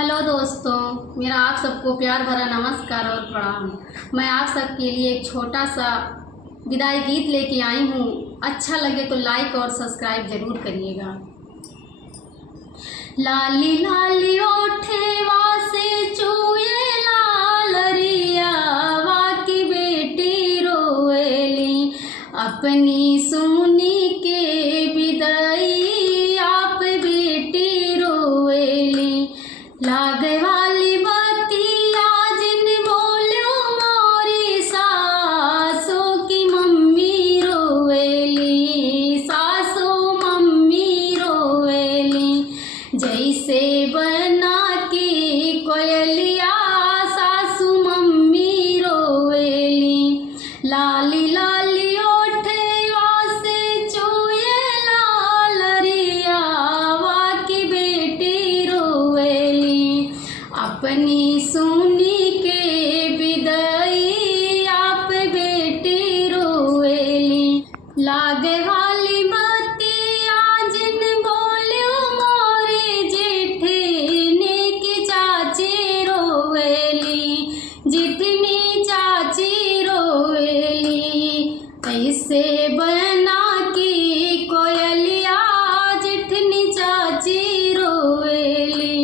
Hello दोस्तों, मेरा आप सबको प्यार भरा नमस्कार और प्रणाम। मैं आप सबके लिए एक छोटा सा विदाई गीत लेके आई हूँ। अच्छा लगे तो लाइक और सब्सक्राइब ज़रूर करिएगा। लाली लाली ओठेवा से चूये लाल रियावा की बेटी रोएली, अपनी सुनी के विदाई आप बेटी रोएली। लागे वाली बतिया जिन बोलो मोरी सासों की मम्मी रोएली, सासों मम्मी रोएली। जैसे बना की कोयलिया सासू मम्मी रोएली। लाली लाली ओठवा से चूये लाल रियावा की बेटी रोएली, अपनी सुनी के विदाई आप बेटी रोएली। लागे वाली बतिया जिन बोलो मोरी जिठनी की चाची रोएली, जिठनी चाची रोएली। ऐसे बना की कोयलिया जिठनी चाची रोएली।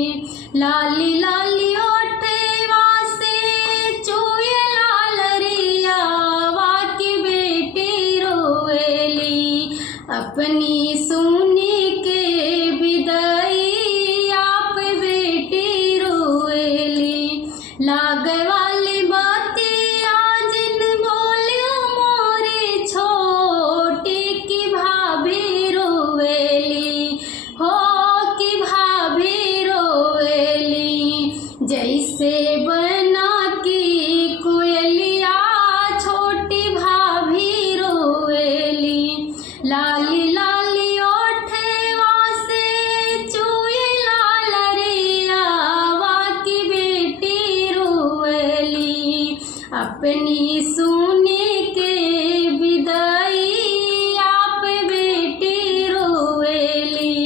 लाली लाली ओठवा से चूये लाल रियावा की बेटी रोएली, अपनी सुनी के विदाई आप बेटी रोएली। लागे वाली बतिया जिन बोलो मोरी छोटी की भाभी रोएली, हो की भाभी रोएली। जैसे बना की कोयलिया छोटी भाभी रोएली। लाली लाली ओठवा से चूये लाल रियावा की बेटी रोएली, अपनी सुनी के विदाई आप बेटी रोएली।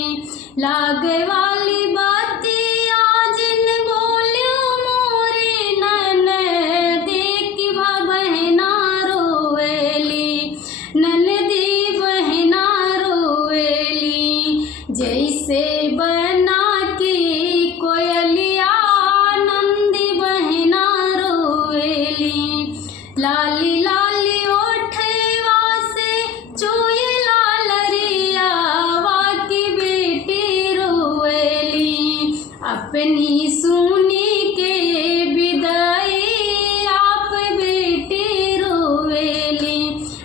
लागे वाली बतिया जिन बोलो मोरी ननदी की बहना रोएली, ननदी बहना रोएली। जैसे बना की कोयलिया नंदी बहना रोएली। लाली लाली ओठवा से चूये लाल रियावा की बेटी रोएली, अपनी सुनी के विदाई आप बेटी रोएली।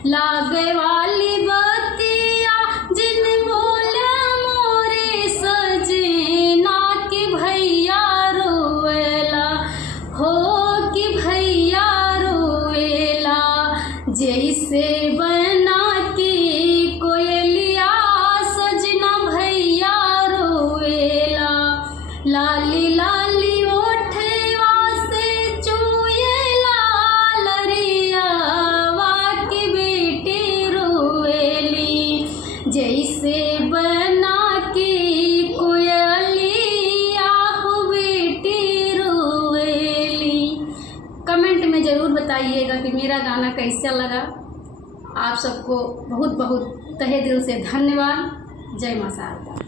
लागे वाली बतिया जिन बोले मोरे सजना की भैया रोएला, हो की भैया रोएला। जैसे बना की कोयलिया सजना भैया रोएला। लाली लाली ओठवा से चूये लाल रियावा की बेटी रोएली, जैसे बना की कोयलिया बेटी रोएली। कमेंट में ज़रूर बताइएगा कि मेरा गाना कैसा लगा। आप सबको बहुत बहुत तहे दिल से धन्यवाद। जय मां शारदा।